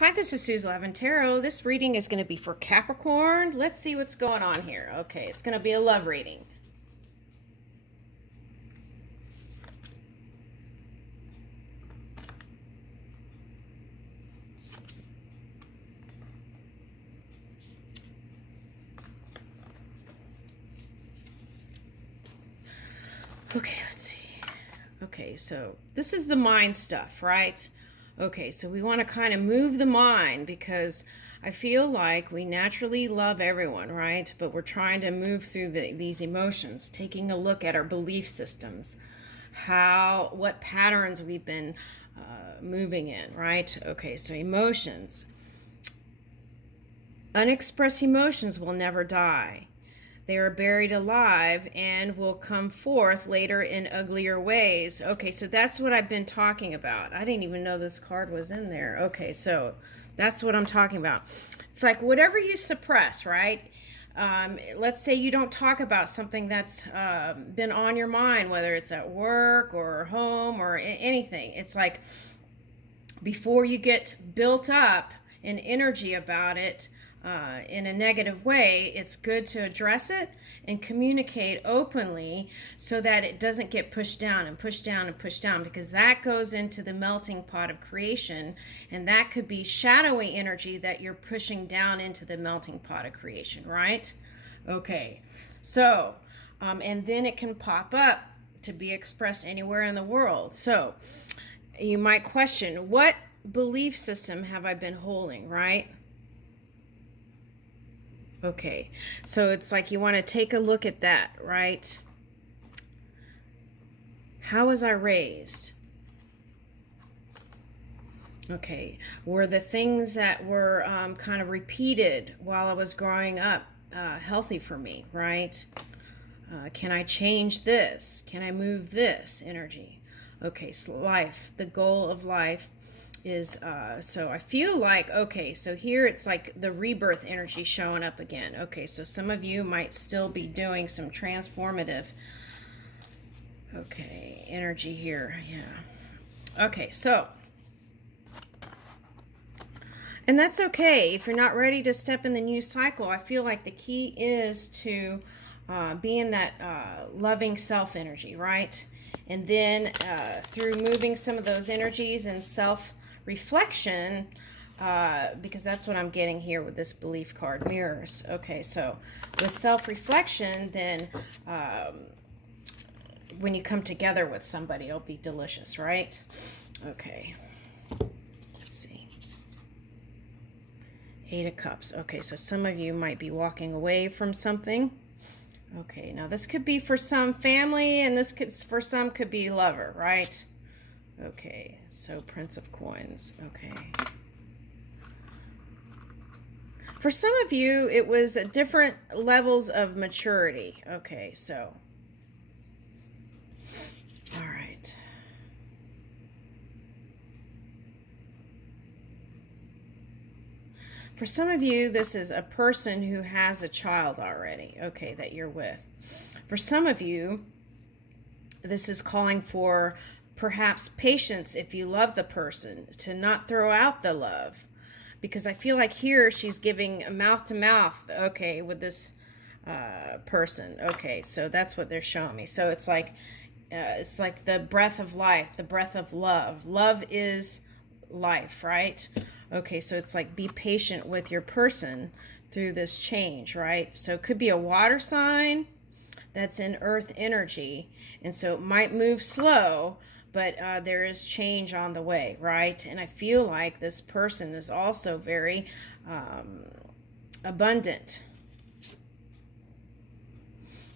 Hi, this is Suze Levin Tarot. This reading is going to be for Capricorn. Let's see what's going on here. Okay, it's going to be a love reading. Okay, let's see. Okay, so this is the mind stuff, right? Okay, so we want to kind of move the mind because I feel like we naturally love everyone, right? But we're trying to move through these emotions, taking a look at our belief systems, what patterns we've been moving in, right? Okay, so emotions. Unexpressed emotions will never die. They are buried alive and will come forth later in uglier ways. Okay, so that's what I've been talking about. I didn't even know this card was in there. Okay, so that's what I'm talking about. It's like whatever you suppress, right? Let's say you don't talk about something that's been on your mind, whether it's at work or home or anything. It's like before you get built up in energy about it, in a negative way, it's good to address it and communicate openly so that it doesn't get pushed down and pushed down and pushed down, because that goes into the melting pot of creation, and that could be shadowy energy that you're pushing down into the melting pot of creation, right? Okay, so and then it can pop up to be expressed anywhere in the world. So you might question, what belief system have I been holding, right? Okay, so it's like you want to take a look at that, right? How was I raised? Okay, were the things that were kind of repeated while I was growing up healthy for me, right? Can I change this? Can I move this energy? Okay, so life, the goal of life is, so I feel like, okay, so here it's like the rebirth energy showing up again. Okay, so some of you might still be doing some transformative, okay, energy here, yeah. Okay, so, and that's okay if you're not ready to step in the new cycle. I feel like the key is to be in that loving self energy, right? And then through moving some of those energies and self reflection, because that's what I'm getting here with this belief card, mirrors. Okay, so with self reflection, then when you come together with somebody, it'll be delicious, right? Okay, let's see. Eight of Cups. Okay, so some of you might be walking away from something. Okay, now this could be for some family, and this could for some could be lover, right? Okay, so Prince of Coins. Okay. For some of you, it was different levels of maturity. Okay, so. All right. For some of you, this is a person who has a child already, okay, that you're with. For some of you, this is calling for perhaps patience if you love the person, to not throw out the love. Because I feel like here she's giving mouth to mouth, okay, with this person. Okay, so that's what they're showing me. So it's like the breath of life, the breath of love. Love is life, right? Okay, so it's like be patient with your person through this change, right? So it could be a water sign that's in earth energy, and so it might move slow, but there is change on the way, right? And I feel like this person is also very abundant.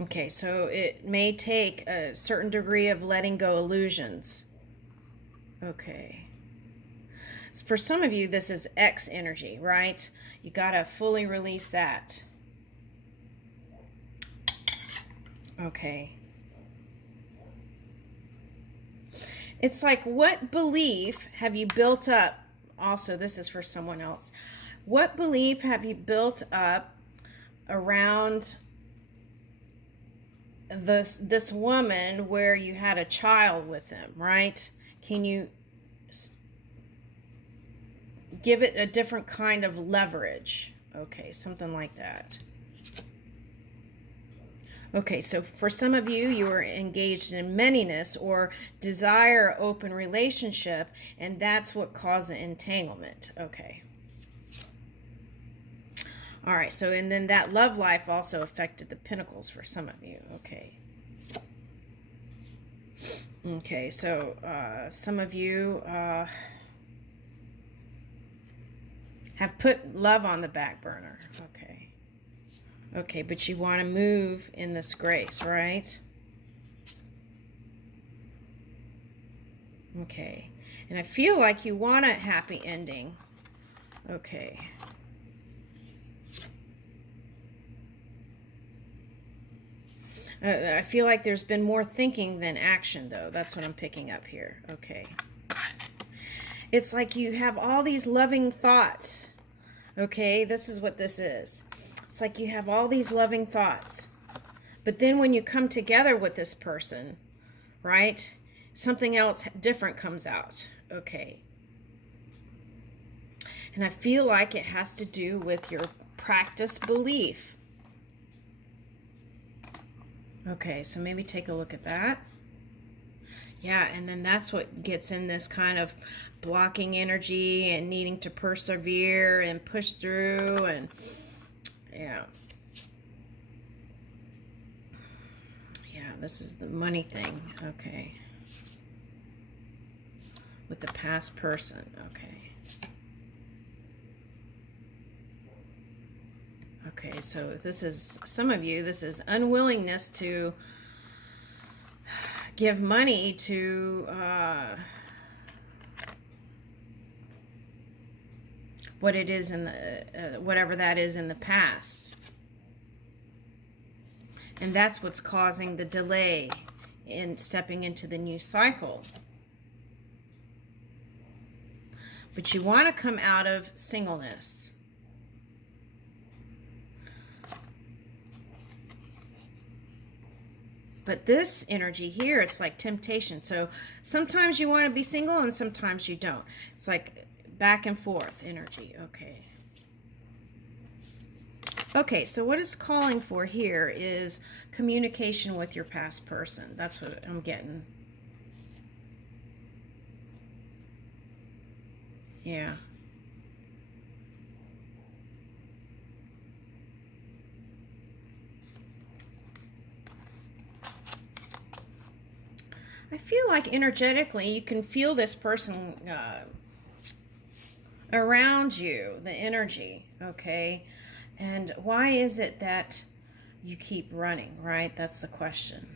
Okay, so it may take a certain degree of letting go illusions. Okay. For some of you, this is X energy, right? You got to fully release that. Okay. It's like, what belief have you built up? Also, this is for someone else. What belief have you built up around this woman where you had a child with them, right? Can you give it a different kind of leverage. Okay, something like that. Okay, so for some of you, you are engaged in manyness or desire open relationship, and that's what caused the entanglement. Okay. All right, so and then that love life also affected the pentacles for some of you. Okay. Okay, so some of you have put love on the back burner. Okay. Okay, but you want to move in this grace, right? Okay. And I feel like you want a happy ending. Okay. I feel like there's been more thinking than action, though. That's what I'm picking up here. Okay. It's like you have all these loving thoughts. Okay, this is what this is. It's like you have all these loving thoughts. But then when you come together with this person, right, something else different comes out. Okay. And I feel like it has to do with your practice belief. Okay, so maybe take a look at that. Yeah, and then that's what gets in this kind of blocking energy and needing to persevere and push through, and yeah. Yeah, this is the money thing. Okay. With the past person. Okay. Okay, so this is, some of you, this is unwillingness to give money to what it is in the, whatever that is in the past. And that's what's causing the delay in stepping into the new cycle. But you want to come out of singleness. But this energy here, it's like temptation. So sometimes you want to be single and sometimes you don't. It's like back and forth energy. Okay. Okay, so what it's calling for here is communication with your past person. That's what I'm getting. Yeah. I feel like energetically you can feel this person around you, the energy, okay? And why is it that you keep running, right? That's the question.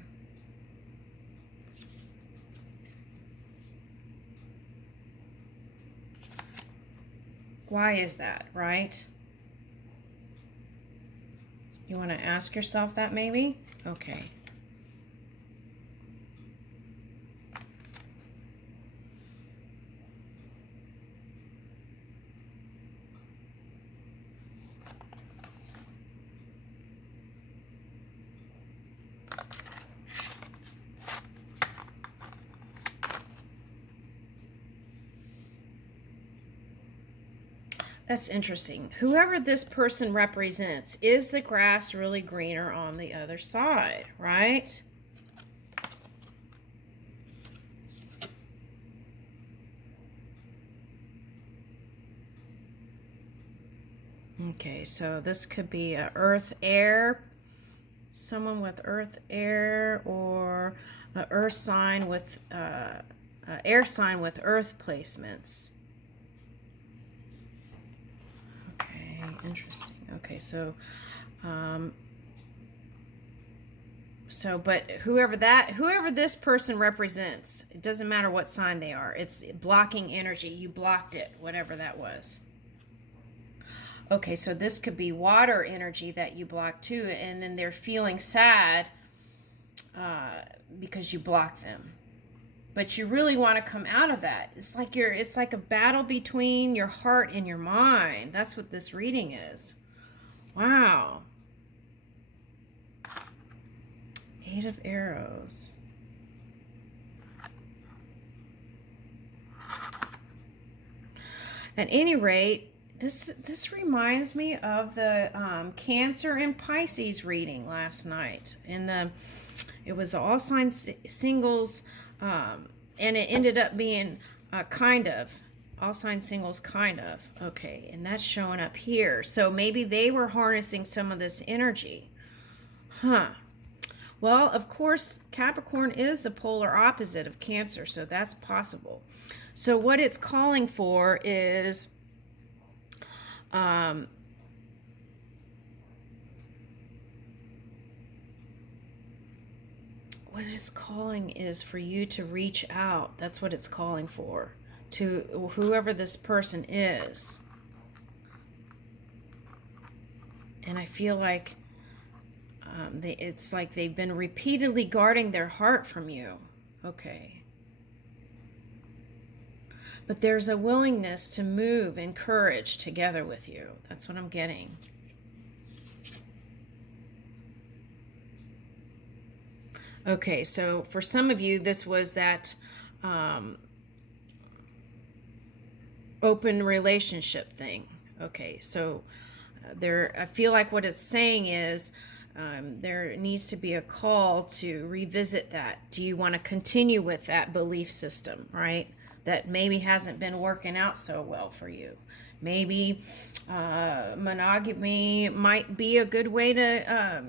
Why is that, right? You want to ask yourself that maybe? Okay. That's interesting. Whoever this person represents, is the grass really greener on the other side, right? Okay, so this could be a earth air, someone with earth air, or a earth sign with air sign with earth placements. Okay, interesting. Okay, so but whoever this person represents, it doesn't matter what sign they are. It's blocking energy. You blocked it, whatever that was. Okay, so this could be water energy that you blocked too, and then they're feeling sad because you blocked them. But you really want to come out of that. It's like a battle between your heart and your mind. That's what this reading is. Wow. 8 of Arrows. At any rate, this reminds me of the Cancer and Pisces reading last night. It was all signs singles, and it ended up being kind of all sign singles, kind of. Okay, and that's showing up here. So maybe they were harnessing some of this energy. Huh. Well, of course, Capricorn is the polar opposite of Cancer, so that's possible. So what it's calling for is what it's calling is for you to reach out. That's what it's calling for, to whoever this person is. And I feel like it's like they've been repeatedly guarding their heart from you. Okay. But there's a willingness to move in courage together with you. That's what I'm getting. Okay, so for some of you, this was that open relationship thing. Okay, so I feel like what it's saying is there needs to be a call to revisit that. Do you want to continue with that belief system, right? That maybe hasn't been working out so well for you. Maybe monogamy might be a good way to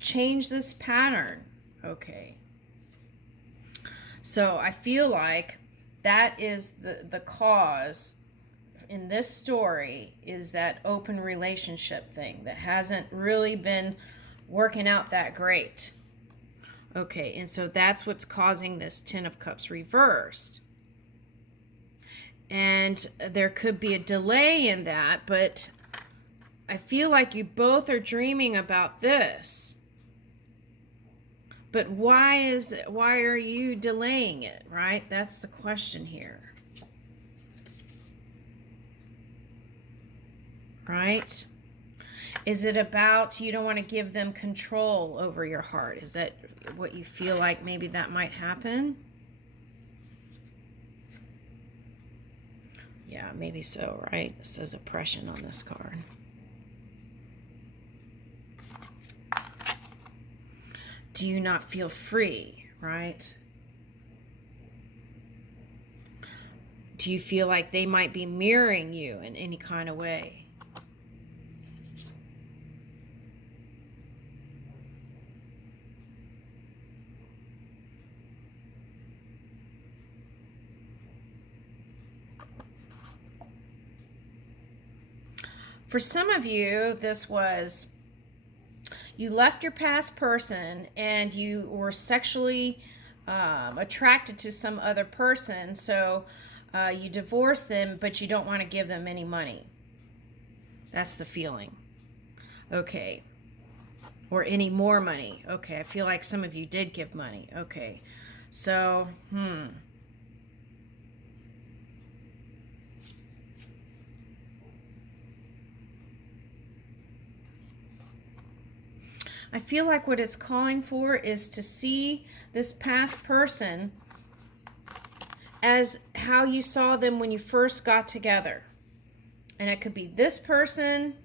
change this pattern. Okay. So I feel like that is the cause in this story, is that open relationship thing that hasn't really been working out that great. Okay, and so that's what's causing this Ten of Cups reversed. And there could be a delay in that, but I feel like you both are dreaming about this. But why are you delaying it, right? That's the question here. Right? Is it about you don't want to give them control over your heart? Is that what you feel like maybe that might happen? Yeah, maybe so, right? It says oppression on this card. Do you not feel free, right? Do you feel like they might be mirroring you in any kind of way? For some of you, this was you left your past person and you were sexually attracted to some other person, so you divorced them, but you don't want to give them any money. That's the feeling. Okay. Or any more money. Okay, I feel like some of you did give money. Okay. So, I feel like what it's calling for is to see this past person as how you saw them when you first got together. And it could be this person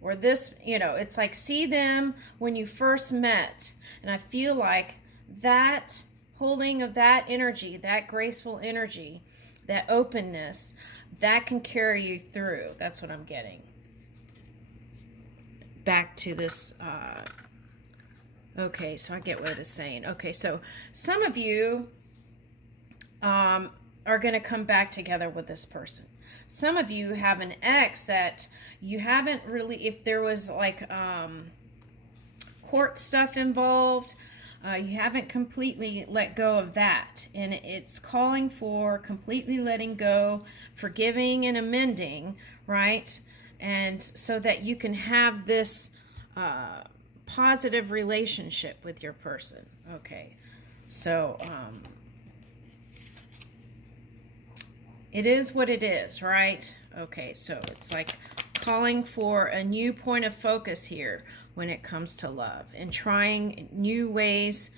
or this, it's like see them when you first met. And I feel like that holding of that energy, that graceful energy, that openness, that can carry you through. That's what I'm getting. Back to this okay, so I get what it is saying. Okay, so some of you are going to come back together with this person. Some of you have an ex that you haven't really, if there was like court stuff involved, you haven't completely let go of that. And it's calling for completely letting go, forgiving and amending, right? And so that you can have this positive relationship with your person. Okay, so it is what it is, right? Okay, so it's like calling for a new point of focus here when it comes to love and trying new ways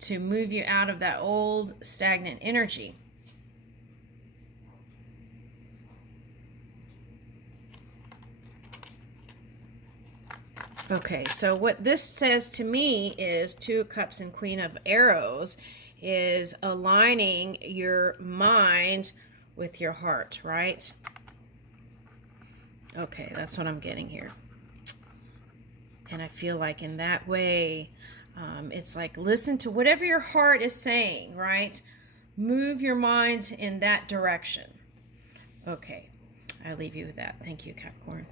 to move you out of that old stagnant energy. Okay, so what this says to me is Two of Cups and Queen of Arrows is aligning your mind with your heart, right? Okay, that's what I'm getting here. And I feel like in that way, it's like listen to whatever your heart is saying, right? Move your mind in that direction. Okay, I leave you with that. Thank you, Capricorn.